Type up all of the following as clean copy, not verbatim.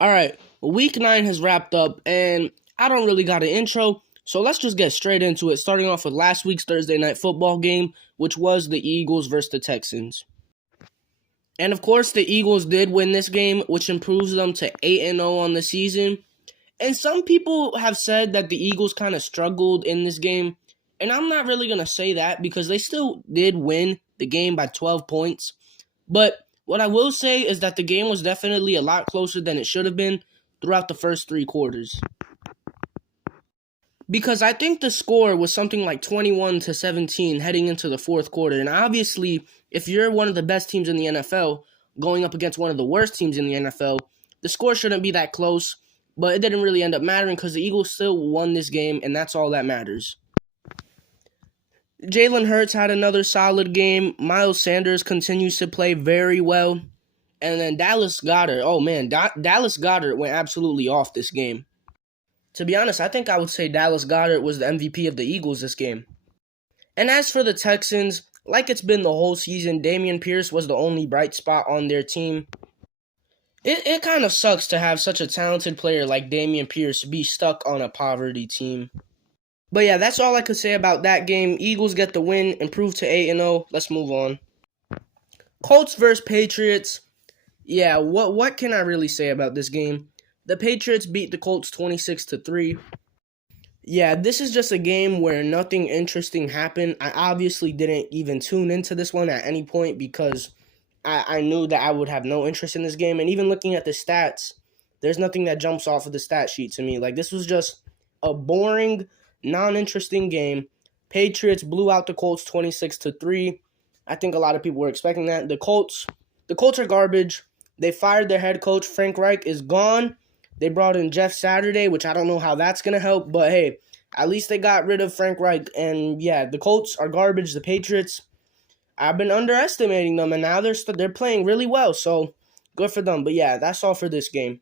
All right, week 9 has wrapped up, and I don't really got an intro, so let's just get straight into it, starting off with last week's Thursday night football game, which was the Eagles versus the Texans. And of course, the Eagles did win this game, which improves them to 8-0 on the season. And some people have said that the Eagles kind of struggled in this game, and I'm not really going to say that because they still did win the game by 12 points. But what I will say is that the game was definitely a lot closer than it should have been throughout the first 3 quarters. Because I think the score was something like 21-17 heading into the fourth quarter. And obviously, if you're one of the best teams in the NFL going up against one of the worst teams in the NFL, the score shouldn't be that close. But it didn't really end up mattering because the Eagles still won this game, and that's all that matters. Jalen Hurts had another solid game. Miles Sanders continues to play very well. And then Dallas Goedert. Oh, man, Dallas Goedert went absolutely off this game. To be honest, I think I would say Dallas Goedert was the MVP of the Eagles this game. And as for the Texans, like it's been the whole season, Dameon Pierce was the only bright spot on their team. It kind of sucks to have such a talented player like Dameon Pierce be stuck on a poverty team. But yeah, that's all I could say about that game. Eagles get the win, improve to 8-0. Let's move on. Colts versus Patriots. Yeah, what can I really say about this game? The Patriots beat the Colts 26-3. Yeah, this is just a game where nothing interesting happened. I obviously didn't even tune into this one at any point because I knew that I would have no interest in this game. And even looking at the stats, there's nothing that jumps off of the stat sheet to me. Like, this was just a boring, non-interesting game. Patriots blew out the Colts 26-3. I think a lot of people were expecting that. The Colts are garbage. They fired their head coach. Frank Reich is gone. They brought in Jeff Saturday, which I don't know how that's going to help. But, hey, at least they got rid of Frank Reich. And, yeah, the Colts are garbage. The Patriots, I've been underestimating them, and now they're playing really well, so good for them. But yeah, that's all for this game.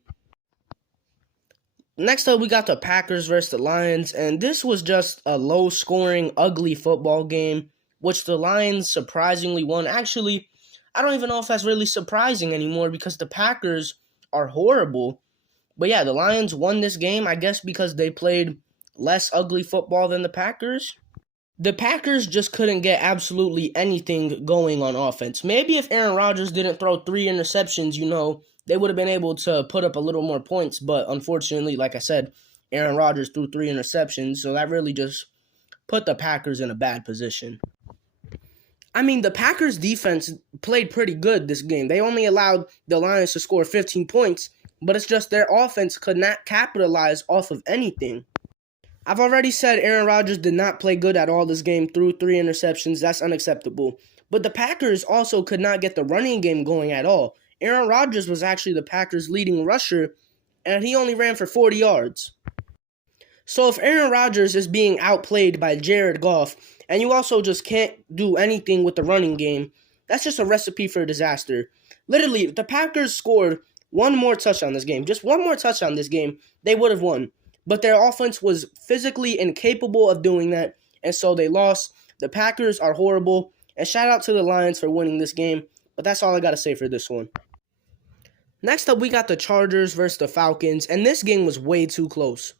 Next up, we got the Packers versus the Lions, and this was just a low-scoring, ugly football game, which the Lions surprisingly won. Actually, I don't even know if that's really surprising anymore because the Packers are horrible. But yeah, the Lions won this game, I guess because they played less ugly football than the Packers. The Packers just couldn't get absolutely anything going on offense. Maybe if Aaron Rodgers didn't throw 3 interceptions, they would have been able to put up a little more points. But unfortunately, like I said, Aaron Rodgers threw 3 interceptions, so that really just put the Packers in a bad position. I mean, the Packers defense played pretty good this game. They only allowed the Lions to score 15 points, but it's just their offense could not capitalize off of anything. I've already said Aaron Rodgers did not play good at all this game, threw 3 interceptions. That's unacceptable. But the Packers also could not get the running game going at all. Aaron Rodgers was actually the Packers' leading rusher, and he only ran for 40 yards. So if Aaron Rodgers is being outplayed by Jared Goff, and you also just can't do anything with the running game, that's just a recipe for disaster. Literally, if the Packers scored one more touchdown this game, just one more touchdown this game, they would have won. But their offense was physically incapable of doing that, and so they lost. The Packers are horrible, and shout out to the Lions for winning this game, but that's all I got to say for this one. Next up, we got the Chargers versus the Falcons, and this game was way too close.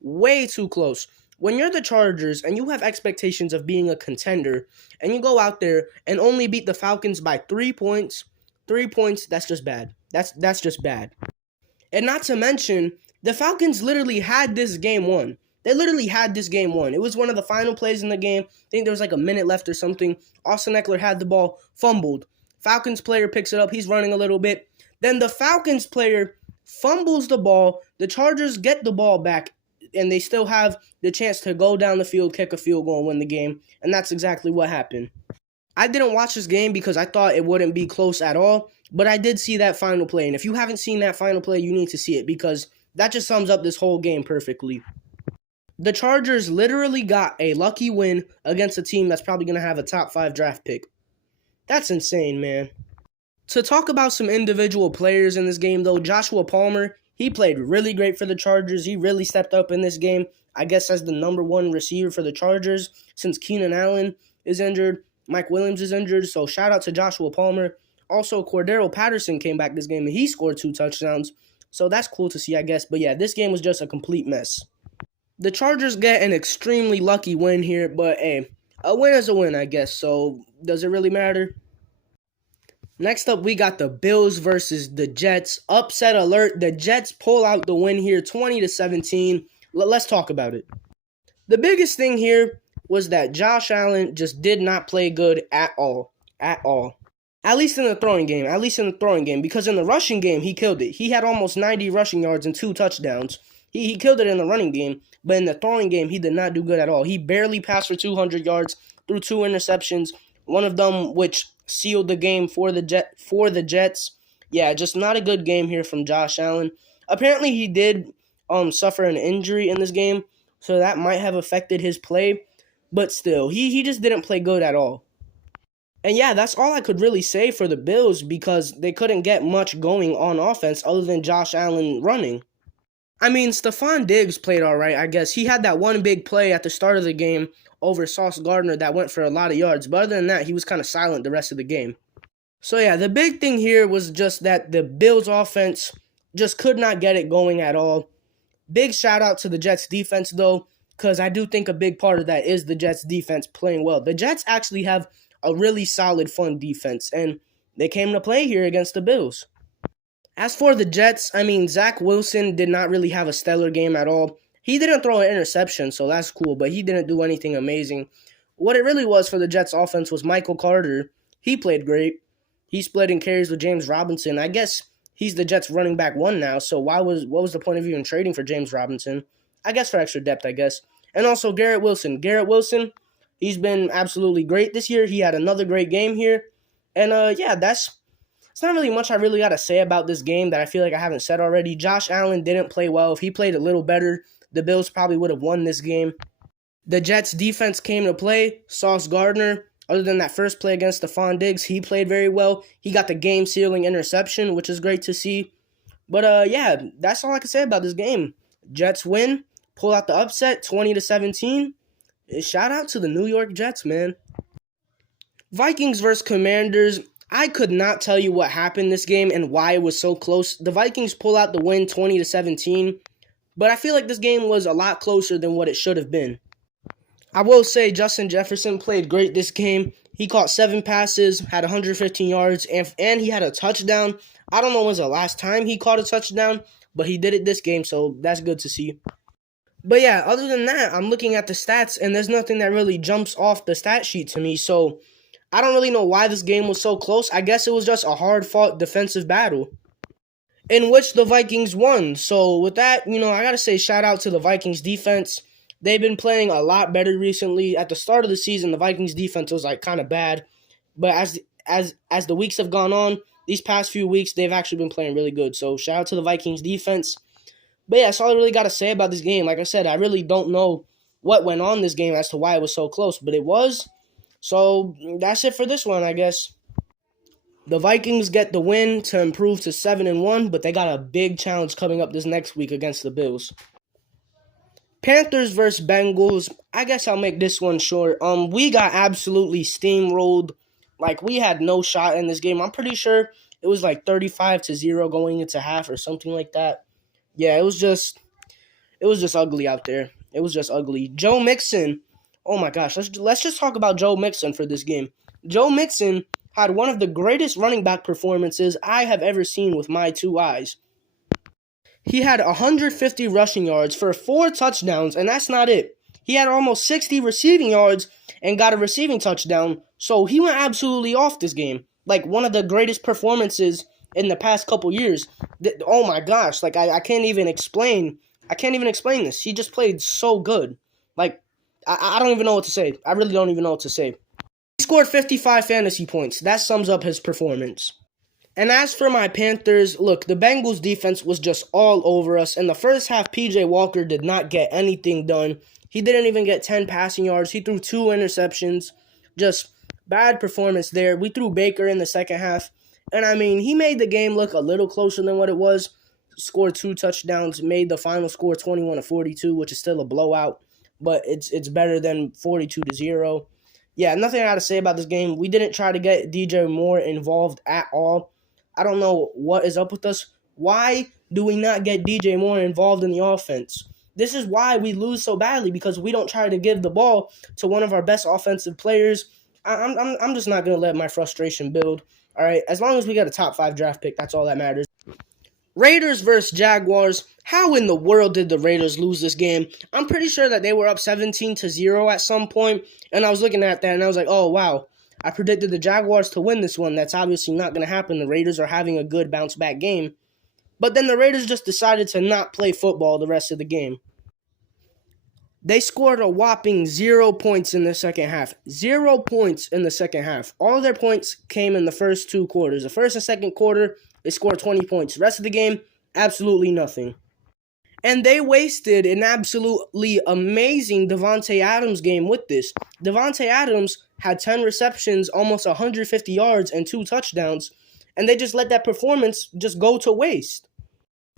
Way too close. When you're the Chargers and you have expectations of being a contender, and you go out there and only beat the Falcons by 3 points, that's just bad. That's just bad. And not to mention, the Falcons literally had this game won. They literally had this game won. It was one of the final plays in the game. I think there was like a minute left or something. Austin Eckler had the ball, fumbled. Falcons player picks it up. He's running a little bit. Then the Falcons player fumbles the ball. The Chargers get the ball back, and they still have the chance to go down the field, kick a field goal, and win the game. And that's exactly what happened. I didn't watch this game because I thought it wouldn't be close at all, but I did see that final play. And if you haven't seen that final play, you need to see it because that just sums up this whole game perfectly. The Chargers literally got a lucky win against a team that's probably going to have a top 5 draft pick. That's insane, man. To talk about some individual players in this game, though, Joshua Palmer, he played really great for the Chargers. He really stepped up in this game, I guess as the number 1 receiver for the Chargers since Keenan Allen is injured. Mike Williams is injured, so shout out to Joshua Palmer. Also, Cordero Patterson came back this game, and he scored 2 touchdowns. So that's cool to see, I guess. But yeah, this game was just a complete mess. The Chargers get an extremely lucky win here, but hey, a win is a win, I guess. So does it really matter? Next up, we got the Bills versus the Jets. Upset alert. The Jets pull out the win here, 20-17. Let's talk about it. The biggest thing here was that Josh Allen just did not play good at all. At all. At least in the throwing game. Because in the rushing game, he killed it. He had almost 90 rushing yards and 2 touchdowns. He killed it in the running game, but in the throwing game, he did not do good at all. He barely passed for 200 yards, threw 2 interceptions, one of them which sealed the game for the Jets. Yeah, just not a good game here from Josh Allen. Apparently, he did suffer an injury in this game, so that might have affected his play, but still, he just didn't play good at all. And yeah, that's all I could really say for the Bills because they couldn't get much going on offense other than Josh Allen running. I mean, Stephon Diggs played all right, I guess. He had that one big play at the start of the game over Sauce Gardner that went for a lot of yards. But other than that, he was kind of silent the rest of the game. So yeah, the big thing here was just that the Bills offense just could not get it going at all. Big shout out to the Jets defense, though, because I do think a big part of that is the Jets defense playing well. The Jets actually have a really solid, fun defense, and they came to play here against the Bills. As for the Jets, I mean, Zach Wilson did not really have a stellar game at all. He didn't throw an interception, so that's cool, but he didn't do anything amazing. What it really was for the Jets offense was Michael Carter. He played great. He split in carries with James Robinson. I guess he's the Jets running back 1 now, so what was the point of even trading for James Robinson? I guess for extra depth, I guess. And also Garrett Wilson. Garrett Wilson, he's been absolutely great this year. He had another great game here. And yeah, it's not really much I really got to say about this game that I feel like I haven't said already. Josh Allen didn't play well. If he played a little better, the Bills probably would have won this game. The Jets defense came to play. Sauce Gardner, other than that first play against Stephon Diggs, he played very well. He got the game-sealing interception, which is great to see. But yeah, that's all I can say about this game. Jets win, pull out the upset, 20-17. Shout out to the New York Jets, man. Vikings versus Commanders. I could not tell you what happened this game and why it was so close. The Vikings pull out the win 20-17, but I feel like this game was a lot closer than what it should have been. I will say Justin Jefferson played great this game. He caught 7 passes, had 115 yards, and he had a touchdown. I don't know when's the last time he caught a touchdown, but he did it this game, so that's good to see. But yeah, other than that, I'm looking at the stats, and there's nothing that really jumps off the stat sheet to me, so I don't really know why this game was so close. I guess it was just a hard-fought defensive battle in which the Vikings won. So with that, I got to say shout out to the Vikings defense. They've been playing a lot better recently. At the start of the season, the Vikings defense was kind of bad. But as the weeks have gone on, these past few weeks, they've actually been playing really good. So shout out to the Vikings defense. But yeah, that's all I really got to say about this game. Like I said, I really don't know what went on this game as to why it was so close. But it was. So that's it for this one, I guess. The Vikings get the win to improve to 7-1, but they got a big challenge coming up this next week against the Bills. Panthers versus Bengals. I guess I'll make this one short. We got absolutely steamrolled. We had no shot in this game. I'm pretty sure it was 35-0 going into half or something like that. Yeah, it was just ugly out there. It was just ugly. Joe Mixon. Oh my gosh, let's just talk about Joe Mixon for this game. Joe Mixon had one of the greatest running back performances I have ever seen with my 2 eyes. He had 150 rushing yards for 4 touchdowns, and that's not it. He had almost 60 receiving yards and got a receiving touchdown, so he went absolutely off this game. One of the greatest performances in the past couple years. Oh my gosh, I can't even explain. I can't even explain this. He just played so good. I don't even know what to say. I really don't even know what to say. He scored 55 fantasy points. That sums up his performance. And as for my Panthers, look, the Bengals defense was just all over us. In the first half, P.J. Walker did not get anything done. He didn't even get 10 passing yards. He threw 2 interceptions. Just bad performance there. We threw Baker in the second half. And I mean, he made the game look a little closer than what it was. Scored 2 touchdowns, made the final score 21-42, which is still a blowout. But it's better than 42-0. Yeah, nothing I got to say about this game. We didn't try to get DJ Moore involved at all. I don't know what is up with us. Why do we not get DJ Moore involved in the offense? This is why we lose so badly, because we don't try to give the ball to one of our best offensive players. I'm just not going to let my frustration build. All right, as long as we get a top 5 draft pick, that's all that matters. Raiders versus Jaguars. How in the world did the Raiders lose this game? I'm pretty sure that they were up 17-0 at some point, and I was looking at that and I was like, oh wow, I predicted the Jaguars to win this one. That's obviously not going to happen. The Raiders are having a good bounce back game. But then the Raiders just decided to not play football the rest of the game. They scored a whopping 0 points in the second half. 0 points in the second half. All of their points came in the first 2 quarters. The first and second quarter, they scored 20 points. The rest of the game, absolutely nothing. And they wasted an absolutely amazing Davante Adams game with this. Davante Adams had 10 receptions, almost 150 yards, and 2 touchdowns. And they just let that performance just go to waste.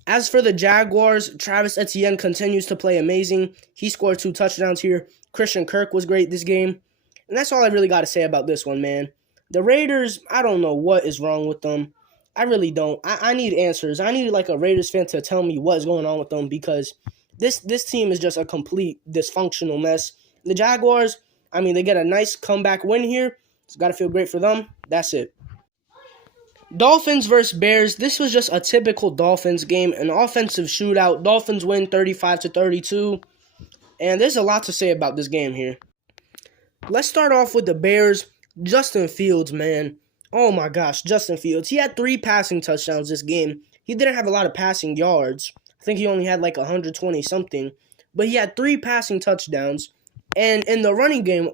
As for the Jaguars, Travis Etienne continues to play amazing. He scored 2 touchdowns here. Christian Kirk was great this game. And that's all I really got to say about this one, man. The Raiders, I don't know what is wrong with them. I really don't. I need answers. I need like a Raiders fan to tell me what's going on with them, because this team is just a complete dysfunctional mess. The Jaguars, I mean, they get a nice comeback win here. It's got to feel great for them. That's it. Dolphins versus Bears. This was just a typical Dolphins game, an offensive shootout. Dolphins win 35-32. And there's a lot to say about this game here. Let's start off with the Bears. Justin Fields, man. Oh my gosh, Justin Fields. He had 3 passing touchdowns this game. He didn't have a lot of passing yards. I think he only had like 120 something. But he had 3 passing touchdowns. And in the running game,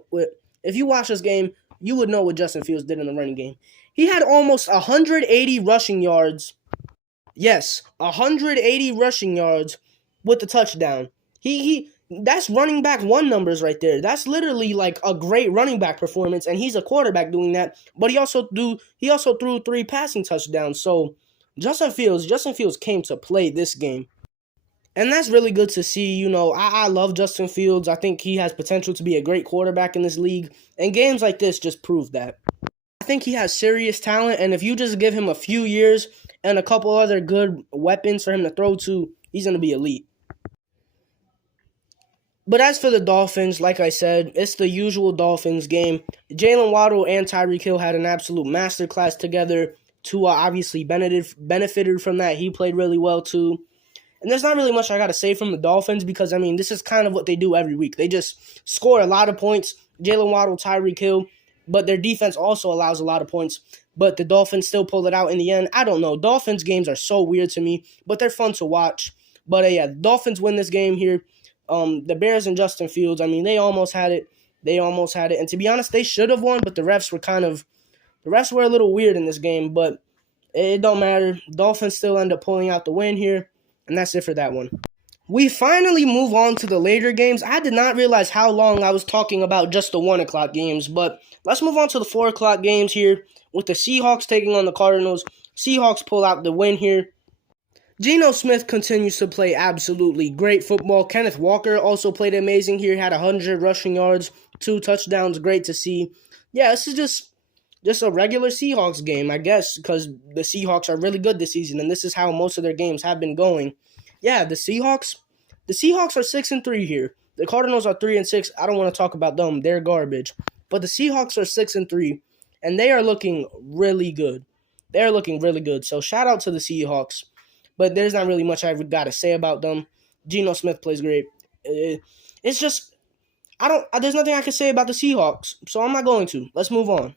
if you watch this game, you would know what Justin Fields did in the running game. He had almost 180 rushing yards. Yes, 180 rushing yards with the touchdown. That's running back 1 numbers right there. That's literally like a great running back performance, and he's a quarterback doing that. But he also threw 3 passing touchdowns. So Justin Fields came to play this game. And that's really good to see. You know, I love Justin Fields. I think he has potential to be a great quarterback in this league. And games like this just prove that. I think he has serious talent, and if you just give him a few years and a couple other good weapons for him to throw to, he's going to be elite. But as for the Dolphins, like I said, it's the usual Dolphins game. Jalen Waddle and Tyreek Hill had an absolute masterclass together. Tua obviously benefited from that. He played really well too. And there's not really much I got to say from the Dolphins, because, I mean, this is kind of what they do every week. They just score a lot of points. Jalen Waddle, Tyreek Hill. But their defense also allows a lot of points. But the Dolphins still pull it out in the end. I don't know. Dolphins games are so weird to me, but they're fun to watch. But yeah, the Dolphins win this game here. The Bears and Justin Fields, I mean, they almost had it. And to be honest, they should have won, but the refs were a little weird in this game. But it don't matter. Dolphins still end up pulling out the win here. And that's it for that one. We finally move on to the later games. I did not realize how long I was talking about just the 1 o'clock games, but let's move on to the 4 o'clock games here with the Seahawks taking on the Cardinals. Seahawks pull out the win here. Geno Smith continues to play absolutely great football. Kenneth Walker also played amazing here, had 100 rushing yards, 2 touchdowns, great to see. Yeah, this is just a regular Seahawks game, I guess, because the Seahawks are really good this season, and this is how most of their games have been going. Yeah, the Seahawks are 6-3 here. The Cardinals are 3-6. I don't want to talk about them. They're garbage. But the Seahawks are 6-3, and they are looking really good. They're looking really good. So shout out to the Seahawks. But there's not really much I've got to say about them. Geno Smith plays great. It's just there's nothing I can say about the Seahawks, so I'm not going to. Let's move on.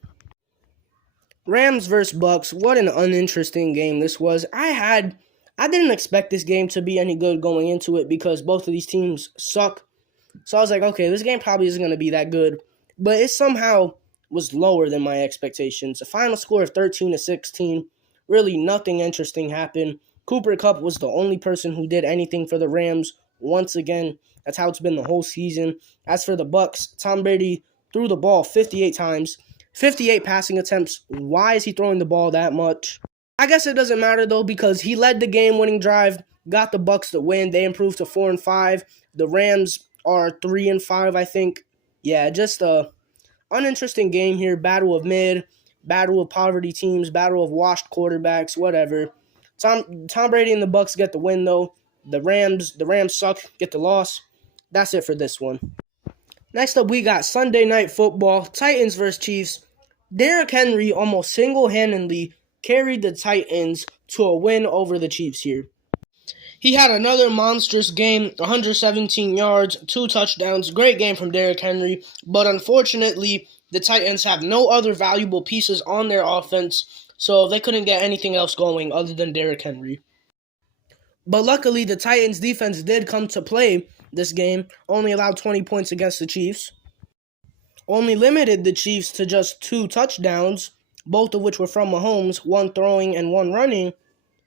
Rams versus Bucks. What an uninteresting game this was. I didn't expect this game to be any good going into it, because both of these teams suck. So I was like, okay, this game probably isn't going to be that good. But it somehow was lower than my expectations. A final score of 13-16. Really nothing interesting happened. Cooper Kupp was the only person who did anything for the Rams. Once again, that's how it's been the whole season. As for the Bucks, Tom Brady threw the ball 58 times. 58 passing attempts. Why is he throwing the ball that much? I guess it doesn't matter, though, because he led the game-winning drive, got the Bucks the win. They improved to 4-5. The Rams are 3-5, I think. Yeah, just a uninteresting game here. Battle of mid, battle of poverty teams, battle of washed quarterbacks, whatever. Tom Brady and the Bucks get the win though. The Rams suck, get the loss. That's it for this one. Next up, we got Sunday Night Football, Titans versus Chiefs. Derrick Henry almost single-handedly carried the Titans to a win over the Chiefs here. He had another monstrous game, 117 yards, 2 touchdowns. Great game from Derrick Henry, but unfortunately, the Titans have no other valuable pieces on their offense, so they couldn't get anything else going other than Derrick Henry. But luckily, the Titans' defense did come to play this game, only allowed 20 points against the Chiefs, only limited the Chiefs to just 2 touchdowns, both of which were from Mahomes, 1 throwing and 1 running.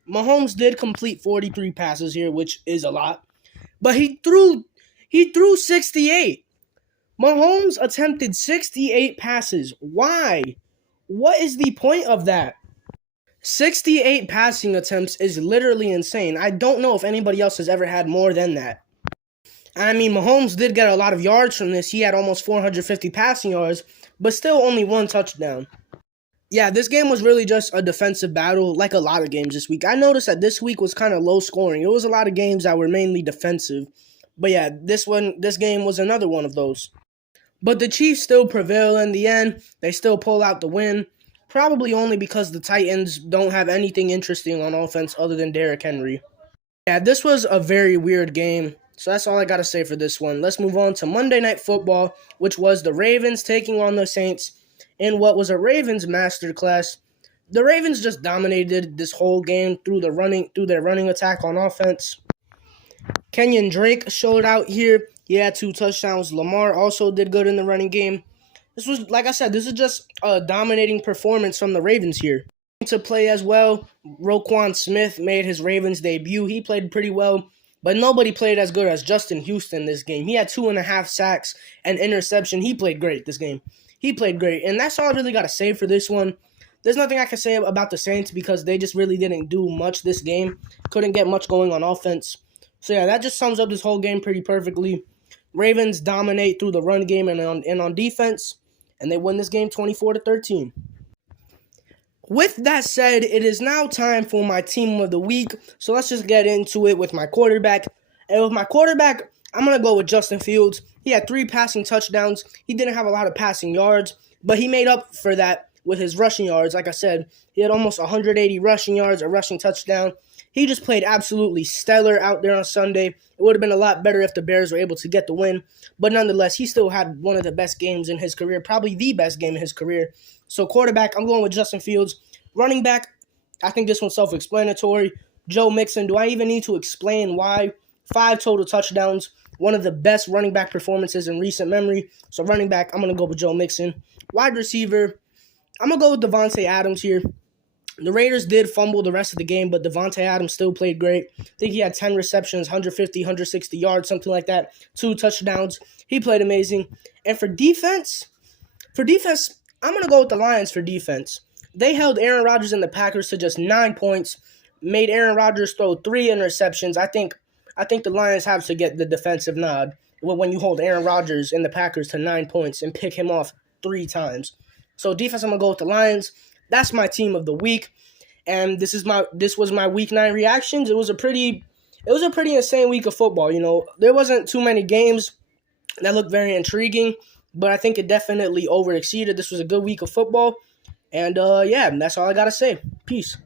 Mahomes did complete 43 passes here, which is a lot, but he threw 68. Mahomes attempted 68 passes. Why? What is the point of that? 68 passing attempts is literally insane. I don't know if anybody else has ever had more than that. I mean, Mahomes did get a lot of yards from this. He had almost 450 passing yards, but still only 1 touchdown. Yeah, this game was really just a defensive battle, like a lot of games this week. I noticed that this week was kind of low scoring. It was a lot of games that were mainly defensive. But yeah, this game was another one of those. But the Chiefs still prevail in the end. They still pull out the win, probably only because the Titans don't have anything interesting on offense other than Derrick Henry. Yeah, this was a very weird game. So that's all I got to say for this one. Let's move on to Monday Night Football, which was the Ravens taking on the Saints in what was a Ravens masterclass. The Ravens just dominated this whole game through their running attack on offense. Kenyon Drake showed out here. He had 2 touchdowns. Lamar also did good in the running game. This was, like I said, this is just a dominating performance from the Ravens here. To play as well, Roquan Smith made his Ravens debut. He played pretty well, but nobody played as good as Justin Houston this game. He had 2.5 sacks and interception. He played great this game. He played great, and that's all I really got to say for this one. There's nothing I can say about the Saints because they just really didn't do much this game. Couldn't get much going on offense. So yeah, that just sums up this whole game pretty perfectly. Ravens dominate through the run game and on defense, and they win this game 24-13. With that said, it is now time for my team of the week. So let's just get into it with my quarterback. And with my quarterback, I'm going to go with Justin Fields. He had 3 passing touchdowns. He didn't have a lot of passing yards, but he made up for that with his rushing yards. Like I said, he had almost 180 rushing yards, a rushing touchdown. He just played absolutely stellar out there on Sunday. It would have been a lot better if the Bears were able to get the win. But nonetheless, he still had one of the best games in his career, probably the best game in his career. So quarterback, I'm going with Justin Fields. Running back, I think this one's self-explanatory. Joe Mixon, do I even need to explain why? 5 total touchdowns, one of the best running back performances in recent memory. So running back, I'm going to go with Joe Mixon. Wide receiver, I'm going to go with Davante Adams here. The Raiders did fumble the rest of the game, but Davante Adams still played great. I think he had 10 receptions, 150, 160 yards, something like that. 2 touchdowns. He played amazing. And for defense, I'm going to go with the Lions for defense. They held Aaron Rodgers and the Packers to just 9 points, made Aaron Rodgers throw 3 interceptions. I think the Lions have to get the defensive nod when you hold Aaron Rodgers and the Packers to 9 points and pick him off 3 times. So defense, I'm going to go with the Lions. That's my team of the week. And this was my week 9 reactions. It was a pretty insane week of football. You know, there wasn't too many games that looked very intriguing, but I think it definitely overexceeded. This was a good week of football. And yeah, that's all I got to say. Peace.